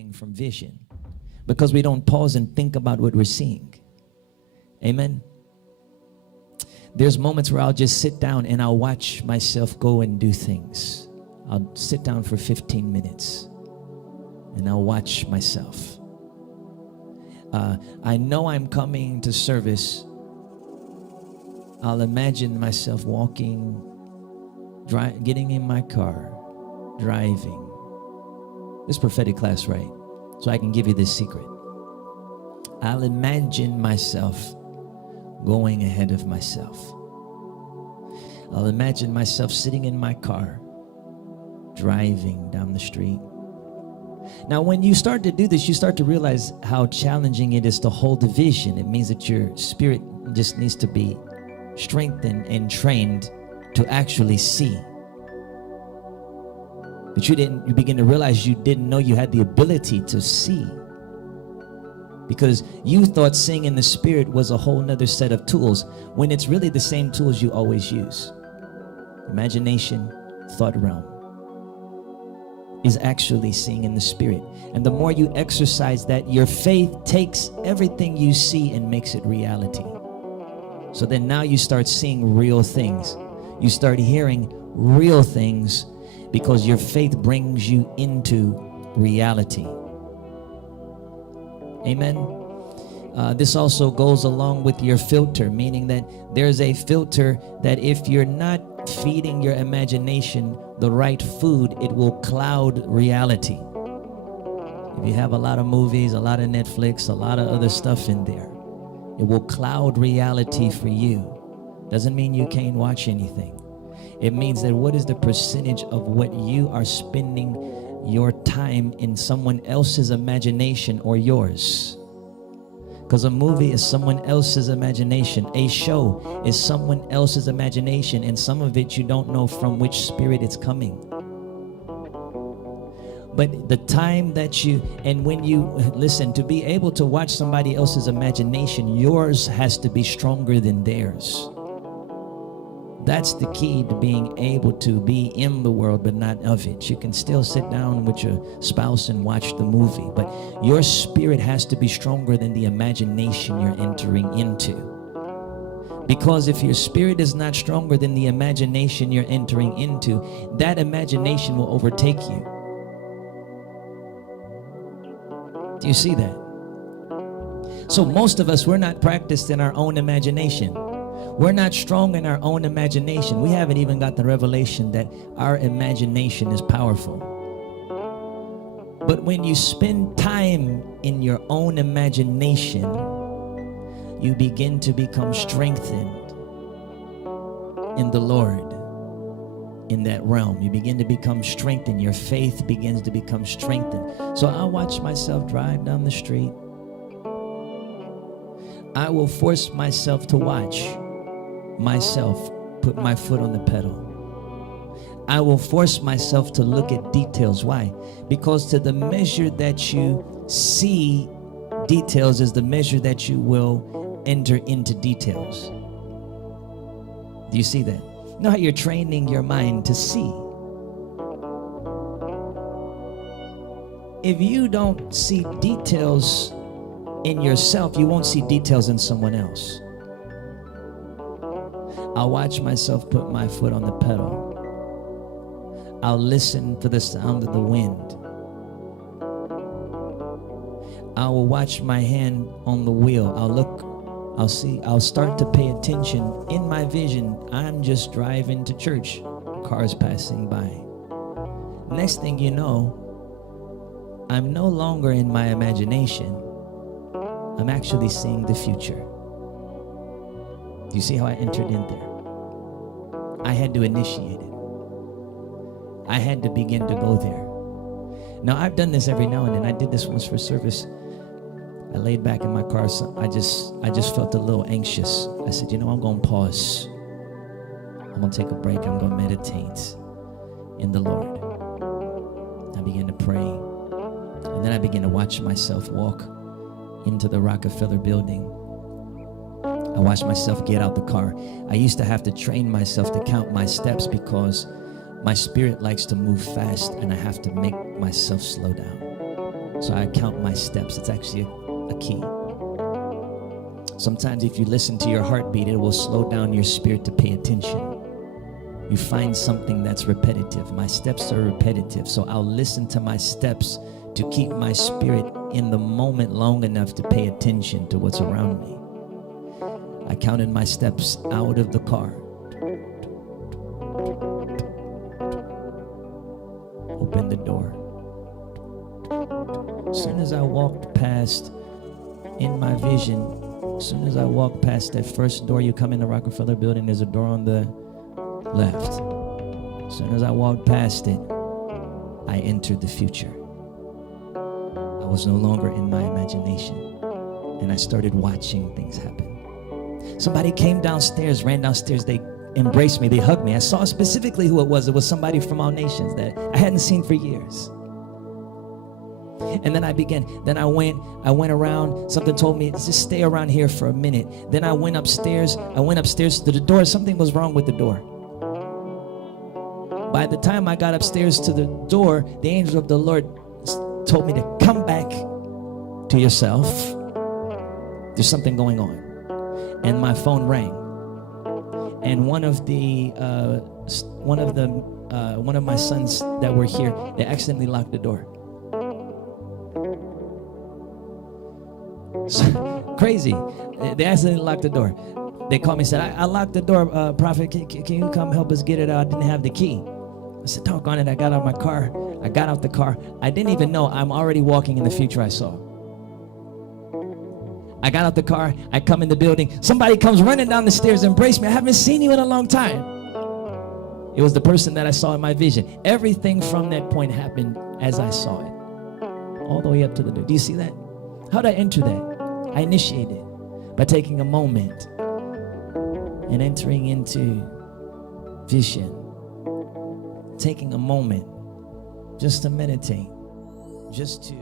distracting from vision because we don't pause and think about what we're seeing. Amen. There's moments where I'll just sit down and I'll watch myself go and do things. I'll sit down for 15 minutes and I'll watch myself. I know I'm coming to service. I'll imagine myself walking, getting in my car, driving. This is prophetic class, right? So I can give you this secret. I'll imagine myself going ahead of myself. I'll imagine myself sitting in my car, driving down the street. Now, when you start to do this, you start to realize how challenging it is to hold the vision. It means that your spirit just needs to be strengthened and trained to actually see. But you begin to realize you didn't know you had the ability to see, because you thought seeing in the spirit was a whole nother set of tools, when it's really the same tools you always use. Imagination, thought realm, is actually seeing in the spirit. And the more you exercise that, your faith takes everything you see and makes it reality. So then now you start seeing real things. You start hearing real things because your faith brings you into reality. Amen. This also goes along with your filter, meaning that there's a filter that if you're not feeding your imagination the right food, it will cloud reality. If you have a lot of movies, a lot of Netflix, a lot of other stuff in there, it will cloud reality for you. Doesn't mean you can't watch anything. It means that what is the percentage of what you are spending your time in someone else's imagination or yours? Because a movie is someone else's imagination. A show is someone else's imagination, and some of it you don't know from which spirit it's coming. But the time that when you listen, to be able to watch somebody else's imagination, yours has to be stronger than theirs. That's the key to being able to be in the world but not of it. You can still sit down with your spouse and watch the movie, but your spirit has to be stronger than the imagination you're entering into. Because if your spirit is not stronger than the imagination you're entering into, that imagination will overtake you. Do you see that? So most of us, we're not practiced in our own imagination. We're not strong in our own imagination. We haven't even got the revelation that our imagination is powerful. But when you spend time in your own imagination, you begin to become strengthened in the Lord. In that realm, you begin to become strengthened. Your faith begins to become strengthened. So I watch myself drive down the street. I will force myself to watch myself put my foot on the pedal. I will force myself to look at details. Why? Because to the measure that you see details is the measure that you will enter into details. Do you see that? You know how you're training your mind to see? If you don't see details in yourself, you won't see details in someone else. I'll watch myself put my foot on the pedal. I'll listen for the sound of the wind. I will watch my hand on the wheel. I'll look, I'll see, I'll start to pay attention in my vision. I'm just driving to church. Cars passing by. Next thing you know, I'm no longer in my imagination. I'm actually seeing the future. Do you see how I entered in there? I had to initiate it. I had to begin to go there. Now, I've done this every now and then. I did this once for service. I laid back in my car. So I just felt a little anxious. I said, you know, I'm going to pause. I'm going to take a break. I'm going to meditate in the Lord. I began to pray. And then I began to watch myself walk into the Rockefeller building. I watched myself get out the car. I used to have to train myself to count my steps because my spirit likes to move fast and I have to make myself slow down. So I count my steps. It's actually a key. Sometimes if you listen to your heartbeat, it will slow down your spirit to pay attention. You find something that's repetitive. My steps are repetitive, so I'll listen to my steps to keep my spirit in the moment long enough to pay attention to what's around me. I counted my steps out of the car. Opened the door. As soon as I walked past, in my vision, as soon as I walked past that first door, you come in the Rockefeller building, there's a door on the left. As soon as I walked past it, I entered the future. I was no longer in my imagination, and I started watching things happen. Somebody came downstairs, ran downstairs, they embraced me, they hugged me. I saw specifically who it was. It was somebody from All Nations that I hadn't seen for years. And then I went around, something told me, just stay around here for a minute. Then I went upstairs to the door. Something was wrong with the door. By the time I got upstairs to the door, the angel of the Lord told me to come back to yourself. There's something going on. And my phone rang. And one of my sons that were here, they accidentally locked the door. Crazy. They accidentally locked the door. They called me and said, I locked the door, Prophet, can you come help us get it out? I didn't have the key. I said, talk on it. I got out my car. I got out the car. I didn't even know I'm already walking in the future I saw. I got out the car. I come in the building. Somebody comes running down the stairs, embrace me. I haven't seen you in a long time. It was the person that I saw in my vision. Everything from that point happened as I saw it. All the way up to the door. Do you see that? How did I enter that? I initiated by taking a moment and entering into vision. Taking a moment just to meditate, just to